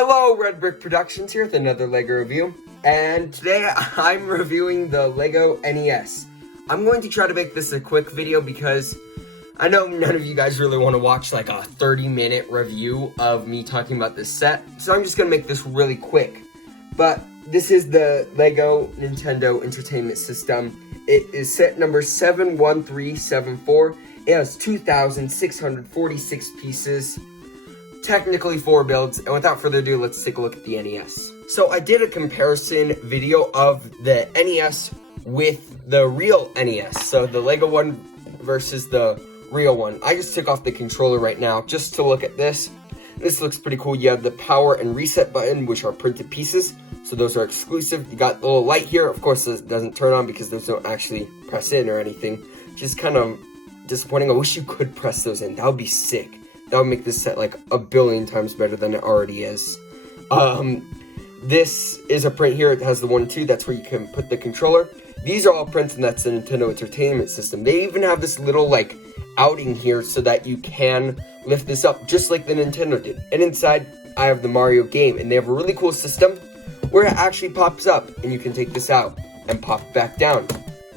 Hello, Red Brick Productions here with another LEGO review, and today I'm reviewing the LEGO NES. I'm going to try to make this a quick video because I know none of you guys really want to watch like a 30-minute review of me talking about this set, so I'm just going to make this really quick. But this is the LEGO Nintendo Entertainment System. It is set number 71374. It has 2,646 pieces. Technically 4 builds, and without further ado, let's take a look at the NES. So I did a comparison video of the NES with the real NES, so the LEGO one versus the real one. I just took off the controller right now just to look at this. This looks pretty cool. You have the power and reset button, which are printed pieces, so those are exclusive. You got the little light here. Of course, this doesn't turn on because those don't actually press in or anything. Just kind of disappointing. I wish you could press those in. That would be sick. That would make this set like a billion times better than it already is. This is a print here. It has the 1 and 2. That's where you can put the controller. These are all prints, and that's the Nintendo Entertainment System. They even have this little like outing here so that you can lift this up, just like the Nintendo did. And inside, I have the Mario game, and they have a really cool system where it actually pops up, and you can take this out and pop it back down,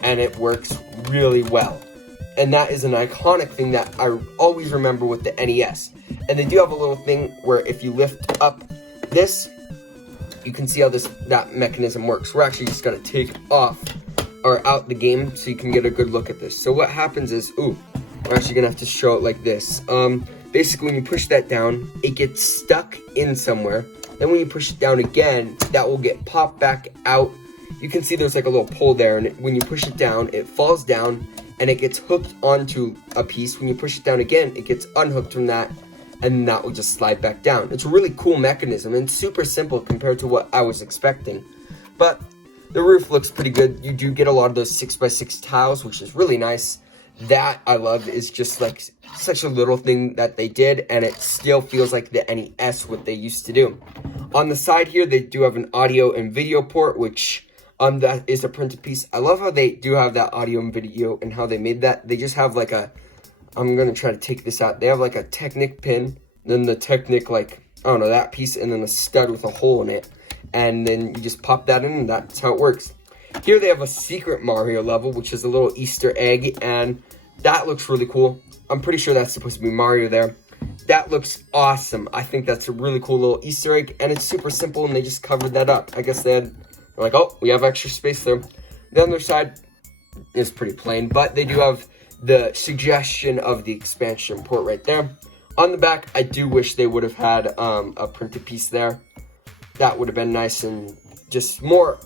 and it works really well. And that is an iconic thing that I always remember with the NES. And they do have a little thing where if you lift up this, you can see how that mechanism works. We're actually just going to take off or out the game so you can get a good look at this. So what happens is, we're actually going to have to show it like this. Basically, when you push that down, it gets stuck in somewhere. Then when you push it down again, that will get popped back out. You can see there's like a little pull there, and when you push it down, it falls down, and it gets hooked onto a piece. When you push it down again, it gets unhooked from that, and that will just slide back down. It's a really cool mechanism, and super simple compared to what I was expecting. But the roof looks pretty good. You do get a lot of those 6x6 tiles, which is really nice. That I love is just like such a little thing that they did, and it still feels like the NES, what they used to do. On the side here, they do have an audio and video port, which that is a printed piece. I love how they do have that audio and video and how they made that. They just have like I'm going to try to take this out. They have like a Technic pin, then the Technic, like, I don't know, that piece, and then a stud with a hole in it. And then you just pop that in, and that's how it works. Here they have a secret Mario level, which is a little Easter egg, and that looks really cool. I'm pretty sure that's supposed to be Mario there. That looks awesome. I think that's a really cool little Easter egg, and it's super simple, and they just covered that up. I guess they're like, oh, we have extra space there. The other side is pretty plain, but they do have the suggestion of the expansion port right there. On the back, I do wish they would have had a printed piece there. That would have been nice and just more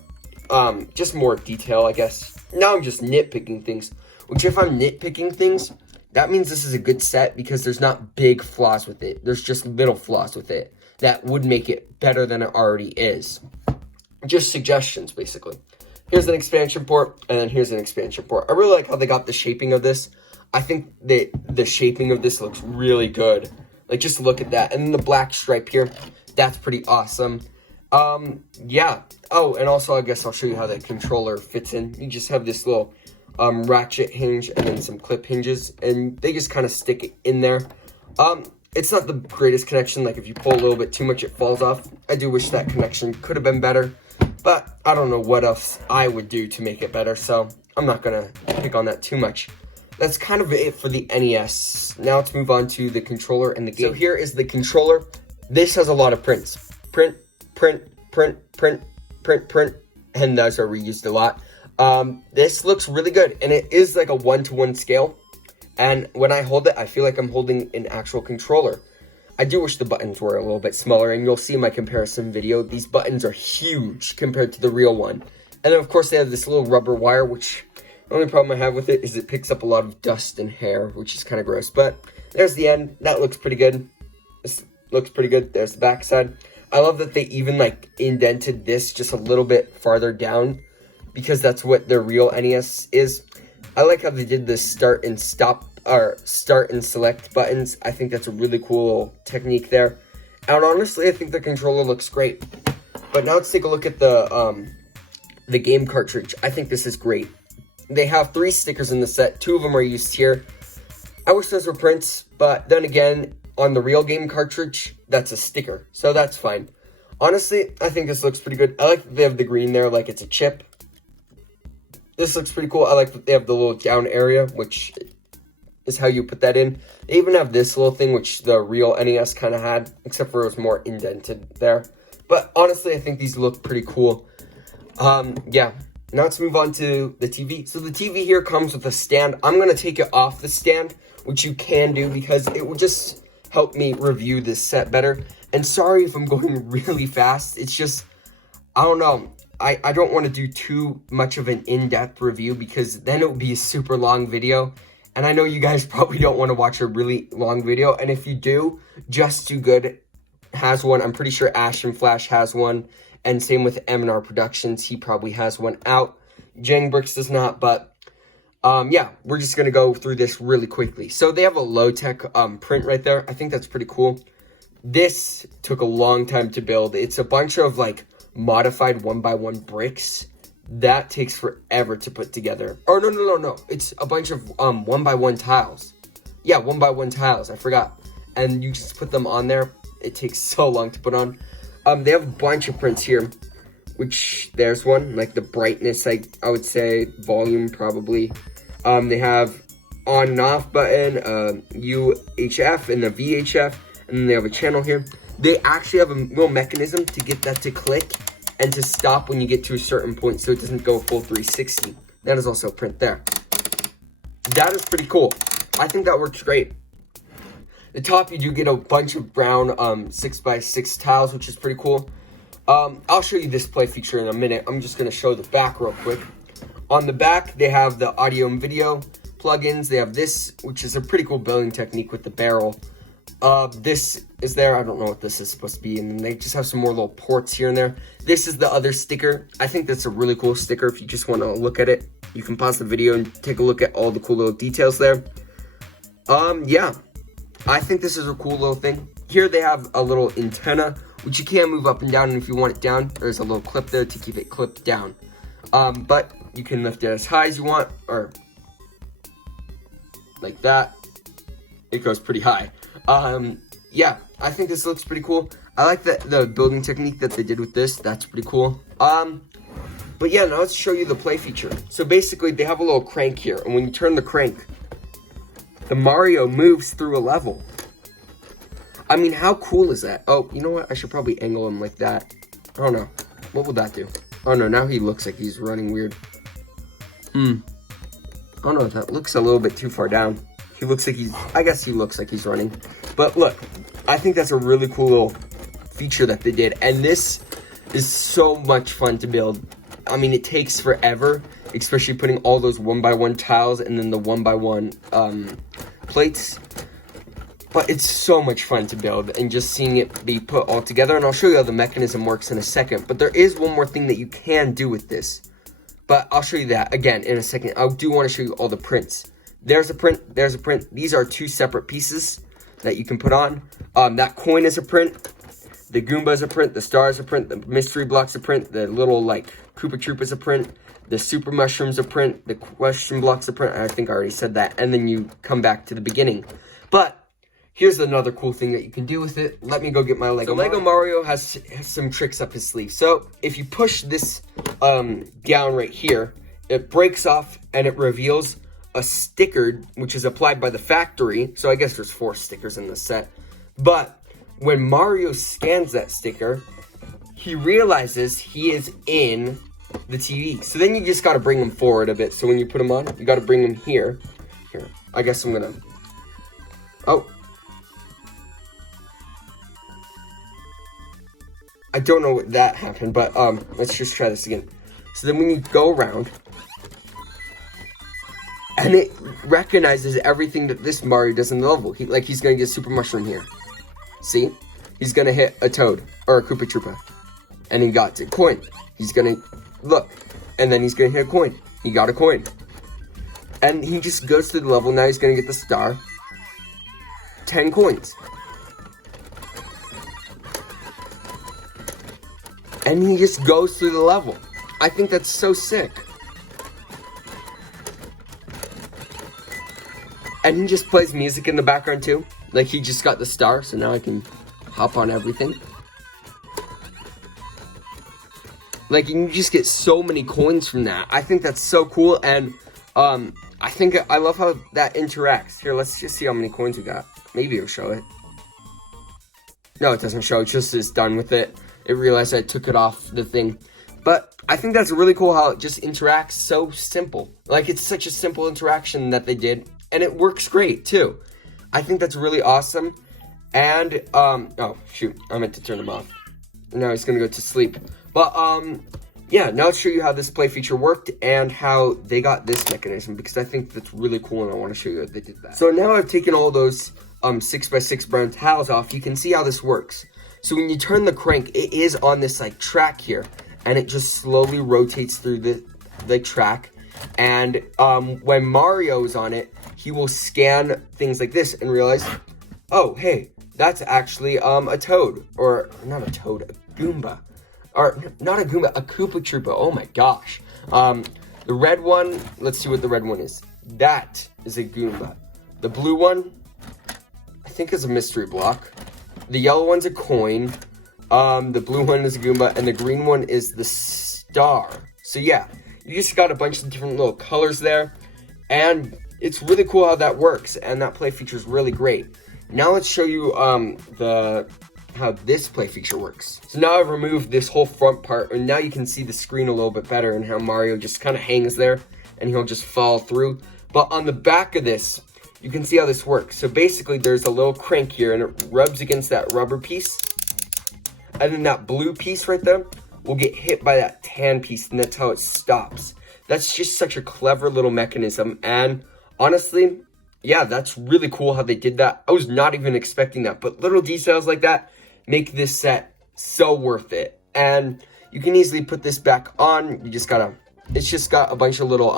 detail, I guess. Now I'm just nitpicking things, which if I'm nitpicking things, that means this is a good set because there's not big flaws with it. There's just little flaws with it that would make it better than it already is. Just suggestions, basically. Here's an expansion port, and then here's an expansion port. I really like how they got the shaping of this. I think the shaping of this looks really good. Like, just look at that. And then the black stripe here, that's pretty awesome. Yeah. Oh, and also, I guess I'll show you how the controller fits in. You just have this little ratchet hinge and then some clip hinges, and they just kind of stick it in there. It's not the greatest connection. Like, if you pull a little bit too much, it falls off. I do wish that connection could have been better, but I don't know what else I would do to make it better, so I'm not going to pick on that too much. That's kind of it for the NES. Now let's move on to the controller and the game. So here is the controller. This has a lot of prints. Print, print, print, print, print, print, and those are reused a lot. This looks really good, and it is like a 1-to-1 scale. And when I hold it, I feel like I'm holding an actual controller. I do wish the buttons were a little bit smaller, and you'll see in my comparison video, these buttons are huge compared to the real one. And then, of course, they have this little rubber wire, which the only problem I have with it is it picks up a lot of dust and hair, which is kind of gross. But there's the end. That looks pretty good. This looks pretty good. There's the back side. I love that they even, like, indented this just a little bit farther down because that's what the real NES is. I like how they did the start and stop, or start and select buttons. I think that's a really cool technique there. And honestly, I think the controller looks great. But now let's take a look at the game cartridge. I think this is great. They have 3 stickers in the set. 2 of them are used here. I wish those were prints, but then again, on the real game cartridge, that's a sticker, so that's fine. Honestly, I think this looks pretty good. I like that they have the green there, like it's a chip. This looks pretty cool. I like that they have the little down area, which is how you put that in. They even have this little thing, which the real NES kind of had, except for it was more indented there. But honestly, I think these look pretty cool. Yeah. Now let's move on to the TV. So the TV here comes with a stand. I'm going to take it off the stand, which you can do because it will just help me review this set better. And sorry if I'm going really fast. It's just, I don't know. I don't want to do too much of an in-depth review because then it would be a super long video. And I know you guys probably don't want to watch a really long video. And if you do, Just Too Good has one. I'm pretty sure Ash and Flash has one. And same with M&R Productions. He probably has one out. Jang Bricks does not, but yeah, we're just going to go through this really quickly. So they have a low-tech print right there. I think that's pretty cool. This took a long time to build. It's a bunch of like modified 1x1 bricks. That takes forever to put together. Or no. It's a bunch of 1x1 tiles. Yeah, 1x1 tiles. I forgot. And you just put them on there. It takes so long to put on. They have a bunch of prints here, which there's one, like the brightness, I would say, volume probably. They have on and off button, UHF and the VHF, and then they have a channel here. They actually have a little mechanism to get that to click and to stop when you get to a certain point so it doesn't go full 360. That is also a print there. That is pretty cool. I think that works great. The top, you do get a bunch of brown 6x6 tiles, which is pretty cool. I'll show you this play feature in a minute. I'm just going to show the back real quick. On the back, they have the audio and video plugins. They have this, which is a pretty cool building technique with the barrel. This is there. I don't know what this is supposed to be. And they just have some more little ports here and there. This is the other sticker. I think that's a really cool sticker. If you just want to look at it, you can pause the video and take a look at all the cool little details there. Yeah. I think this is a cool little thing. Here they have a little antenna, which you can move up and down, and if you want it down, there's a little clip there to keep it clipped down. But you can lift it as high as you want, or like that. It goes pretty high. Yeah, I think this looks pretty cool. I like the building technique that they did with this. That's pretty cool. But yeah, now let's show you the play feature. So basically, they have a little crank here, and when you turn the crank, the Mario moves through a level. I mean, how cool is that? Oh, you know what? I should probably angle him like that. I don't know. What would that do? Oh, no. Now he looks like he's running weird. I don't know. That looks a little bit too far down. He looks like I guess he looks like he's running. But look, I think that's a really cool little feature that they did. And this is so much fun to build. I mean, it takes forever, especially putting all those 1x1 tiles and then the 1x1 plates. But it's so much fun to build and just seeing it be put all together. And I'll show you how the mechanism works in a second. But there is one more thing that you can do with this. But I'll show you that again in a second. I do want to show you all the prints. There's a print. There's a print. These are two separate pieces that you can put on. That coin is a print. The Goomba is a print, the star is a print, the mystery block's a print, the little, like, Koopa Troop is a print, the super mushroom's a print, the question block's a print. I think I already said that. And then you come back to the beginning. But here's another cool thing that you can do with it. Let me go get my Lego. So Lego Mario has some tricks up his sleeve. So if you push this down right here, it breaks off and it reveals a sticker, which is applied by the factory. So I guess there's 4 stickers in the set. But when Mario scans that sticker, he realizes he is in the TV. So then you just got to bring him forward a bit. So when you put him on, you got to bring him here. Here, I guess I'm going to... Oh. I don't know what that happened, but let's just try this again. So then when you go around, and it recognizes everything that this Mario does in the level. He's going to get Super Mushroom here. See? He's going to hit a Toad, or a Koopa Troopa. And he got a coin. He's going to, look, and then he's going to hit a coin. He got a coin. And he just goes through the level. Now he's going to get the star. 10 coins. And he just goes through the level. I think that's so sick. And he just plays music in the background too. Like he just got the star, so now I can hop on everything. Like, you can just get so many coins from that. I think that's so cool, and I love how that interacts. Here, let's just see how many coins we got. Maybe it'll show it. No, it doesn't show. It just is done with it. It realized I took it off the thing. But I think that's really cool how it just interacts so simple. Like, it's such a simple interaction that they did, and it works great, too. I think that's really awesome. And, oh, shoot. I meant to turn them off. Now he's gonna go to sleep. But, yeah, now let's show you how this play feature worked and how they got this mechanism, because I think that's really cool, and I want to show you how they did that. So now I've taken all those 6x6 brown tiles off. You can see how this works. So when you turn the crank, it is on this like track here, and it just slowly rotates through the track. And when Mario's on it, he will scan things like this and realize, oh, hey, that's actually a toad, or not a toad, a Goomba. Or, not a Goomba, a Koopa Troopa. Oh my gosh. The red one, let's see what the red one is. That is a Goomba. The blue one, I think is a mystery block. The yellow one's a coin. The blue one is a Goomba, and the green one is the star. So yeah, you just got a bunch of different little colors there, and it's really cool how that works, and that play feature is really great. Now let's show you how this play feature works. So now I've removed this whole front part, and now you can see the screen a little bit better and how Mario just kind of hangs there and he'll just fall through. But on the back of this, you can see how this works. So basically there's a little crank here, and it rubs against that rubber piece, and then that blue piece right there will get hit by that tan piece, and that's how it stops. That's just such a clever little mechanism, and honestly, yeah, that's really cool how they did that. I was not even expecting that, but little details like that make this set so worth it. And you can easily put this back on. It's just got a bunch of little,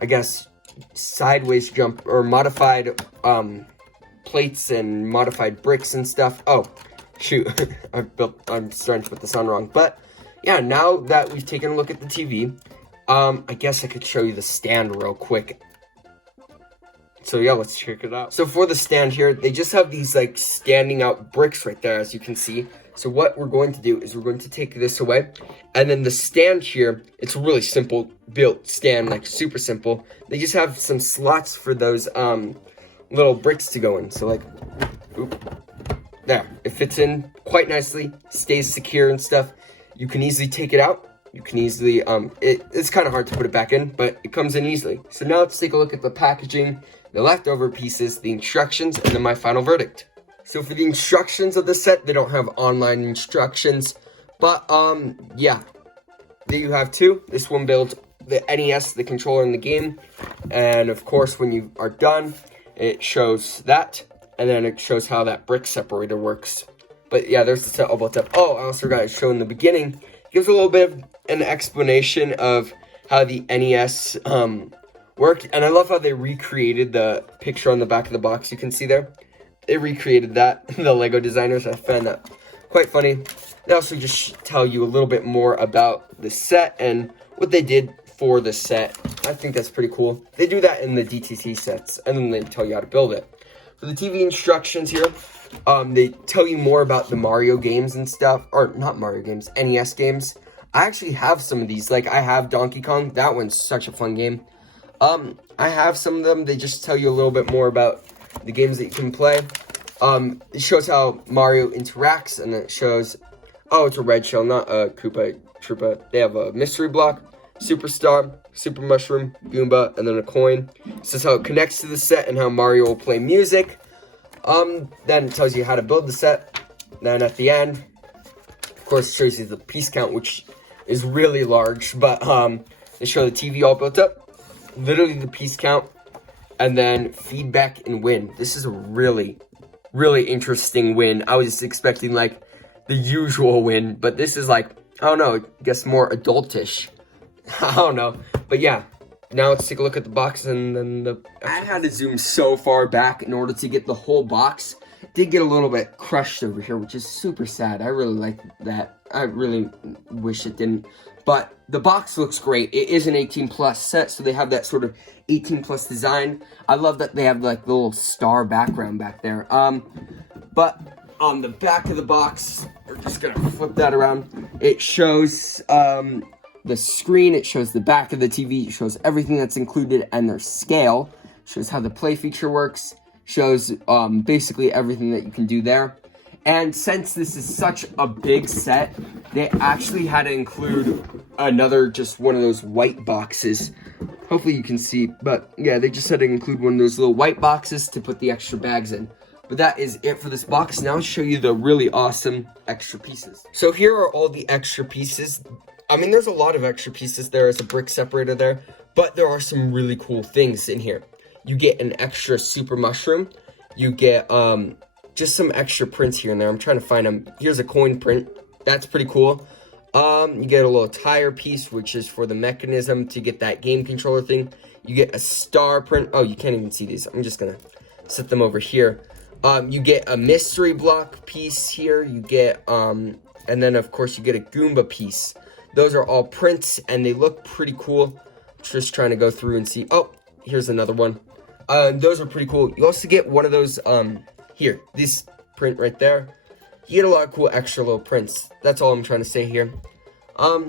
I guess, sideways jump or modified plates and modified bricks and stuff. Oh, shoot, I'm starting to put this on wrong. But yeah, now that we've taken a look at the TV, I guess I could show you the stand real quick. So yeah, let's check it out. So for the stand here, they just have these like standing out bricks right there, as you can see. So what we're going to do is we're going to take this away, and then the stand here, it's a really simple built stand, like super simple. They just have some slots for those little bricks to go in. So like, there, it fits in quite nicely, stays secure and stuff. You can easily take it out. You can easily, it's kind of hard to put it back in, but it comes in easily. So now let's take a look at the packaging, the leftover pieces, the instructions, and then my final verdict. So for the instructions of the set, they don't have online instructions, but yeah, there you have two. This one builds the NES, the controller, in the game, and of course when you are done, it shows that, and then it shows how that brick separator works. But yeah, there's the set all built up. Oh, I also forgot to show in the beginning, gives a little bit of an explanation of how the NES worked, and I love how they recreated the picture on the back of the box. You can see there, they recreated that. The Lego designers, I found that quite funny. They also just tell you a little bit more about the set and what they did for the set. I think that's pretty cool. They do that in the DTC sets, and then they tell you how to build it. For the TV instructions here, they tell you more about the Mario games and stuff, or not Mario games, NES games. I actually have some of these. Like, I have Donkey Kong. That one's such a fun game. I have some of them. They just tell you a little bit more about the games that you can play. It shows how Mario interacts, and it shows, oh, it's a red shell, not a Koopa Troopa. They have a mystery block, Superstar, Super Mushroom, Goomba, and then a coin. It says how it connects to the set and how Mario will play music. Then it tells you how to build the set. Then at the end, of course, it shows you the piece count, which is really large, but they show the TV all built up, literally the piece count, and then feedback and win. This is a really, really interesting win. I was just expecting like the usual win, but this is like, I don't know, I guess more adultish. I don't know, but yeah. Now let's take a look at the box, and then I had to zoom so far back in order to get the whole box. Did get a little bit crushed over here, which is super sad. I really like that. I really wish it didn't. But the box looks great. It is an 18+ set, so they have that sort of 18+ design. I love that they have like the little star background back there. But on the back of the box, we're just gonna flip that around. It shows the screen, it shows the back of the TV, it shows everything that's included and their scale, shows how the play feature works, shows basically everything that you can do there. And since this is such a big set, they actually had to include another, just one of those white boxes. Hopefully you can see, but yeah, they just had to include one of those little white boxes to put the extra bags in. But that is it for this box. Now I'll show you the really awesome extra pieces. So here are all the extra pieces. I mean, there's a lot of extra pieces. There is a brick separator there, but there are some really cool things in here. You get an extra super mushroom. You get just some extra prints here and there. I'm trying to find them. Here's a coin print. That's pretty cool. You get a little tire piece, which is for the mechanism to get that game controller thing. You get a star print. Oh, you can't even see these. I'm just gonna set them over here. You get a mystery block piece here. You get, and then of course you get a Goomba piece. Those are all prints and they look pretty cool. Just trying to go through and see. Oh, here's another one. Those are pretty cool. You also get one of those, here, this print right there. You get a lot of cool extra little prints. That's all I'm trying to say here.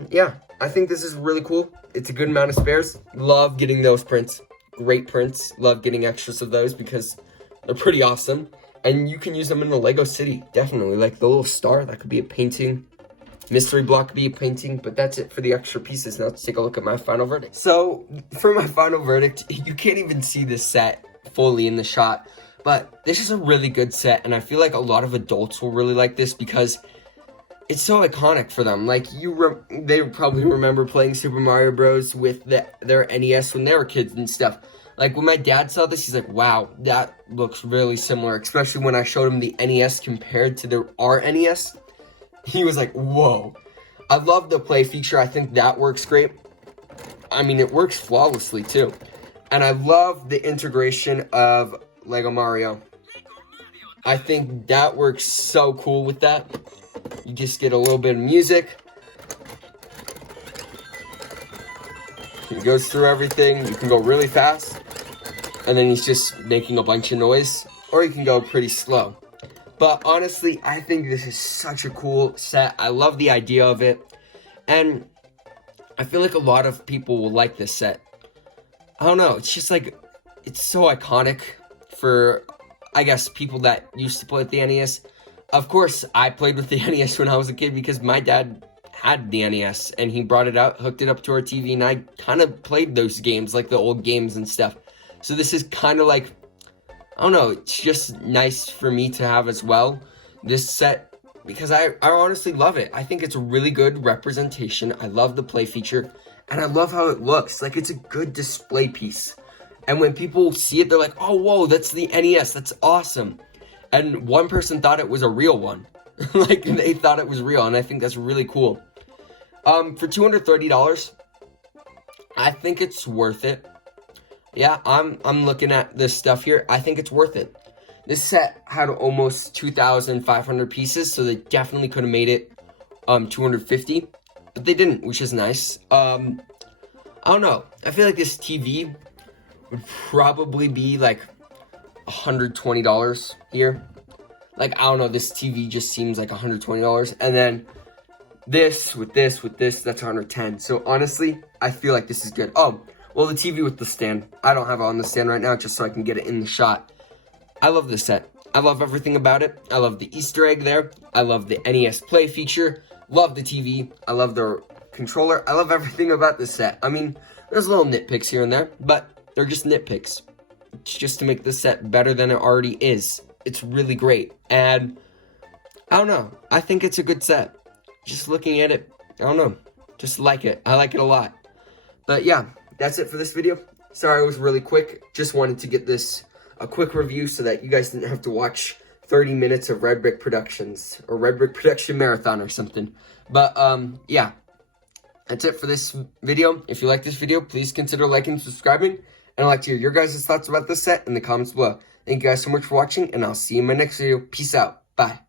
Yeah, I think this is really cool. It's a good amount of spares. Love getting those prints. Great prints. Love getting extras of those because they're pretty awesome. And you can use them in the Lego City, definitely. Like the little star, that could be a painting. Mystery block could be a painting, but that's it for the extra pieces. Now let's take a look at my final verdict. So, for my final verdict, you can't even see this set fully in the shot, but this is a really good set, and I feel like a lot of adults will really like this because it's so iconic for them. Like, they probably remember playing Super Mario Bros. With their NES when they were kids and stuff. Like, when my dad saw this, he's like, wow, that looks really similar, especially when I showed him the NES compared to our NES. He was like, whoa. I love the play feature. I think that works great. I mean, it works flawlessly, too. And I love the integration of Lego Mario. I think that works so cool with that. You just get a little bit of music. It goes through everything. You can go really fast. And then he's just making a bunch of noise. Or you can go pretty slow. But honestly, I think this is such a cool set. I love the idea of it. And I feel like a lot of people will like this set. I don't know. It's just like, it's so iconic for, I guess, people that used to play with the NES. Of course, I played with the NES when I was a kid because my dad had the NES. And he brought it out, hooked it up to our TV. And I kind of played those games, like the old games and stuff. So this is kind of like, I don't know, it's just nice for me to have as well, this set, because I honestly love it. I think it's a really good representation. I love the play feature, and I love how it looks. Like, it's a good display piece. And when people see it, they're like, oh, whoa, that's the NES. That's awesome. And one person thought it was a real one. Like, they thought it was real, and I think that's really cool. For $230, I think it's worth it. Yeah, I'm looking at this stuff here. I think it's worth it. This set had almost 2,500 pieces, so they definitely could have made it 250, but they didn't, which is nice. I don't know. I feel like this TV would probably be like $120 here. Like, I don't know, this TV just seems like $120, and then this with this, that's $110. So honestly, I feel like this is good. Oh, well, the TV with the stand. I don't have it on the stand right now just so I can get it in the shot. I love this set. I love everything about it. I love the Easter egg there. I love the NES Play feature. Love the TV. I love the controller. I love everything about this set. I mean, there's little nitpicks here and there, but they're just nitpicks. It's just to make the set better than it already is. It's really great. And I don't know. I think it's a good set. Just looking at it, I don't know. Just like it. I like it a lot. But yeah. That's it for this video. Sorry it was really quick. Just wanted to get this a quick review so that you guys didn't have to watch 30 minutes of Red Brick Productions or Red Brick Production Marathon or something. But yeah, that's it for this video. If you like this video, please consider liking and subscribing. And I'd like to hear your guys' thoughts about this set in the comments below. Thank you guys so much for watching, and I'll see you in my next video. Peace out. Bye.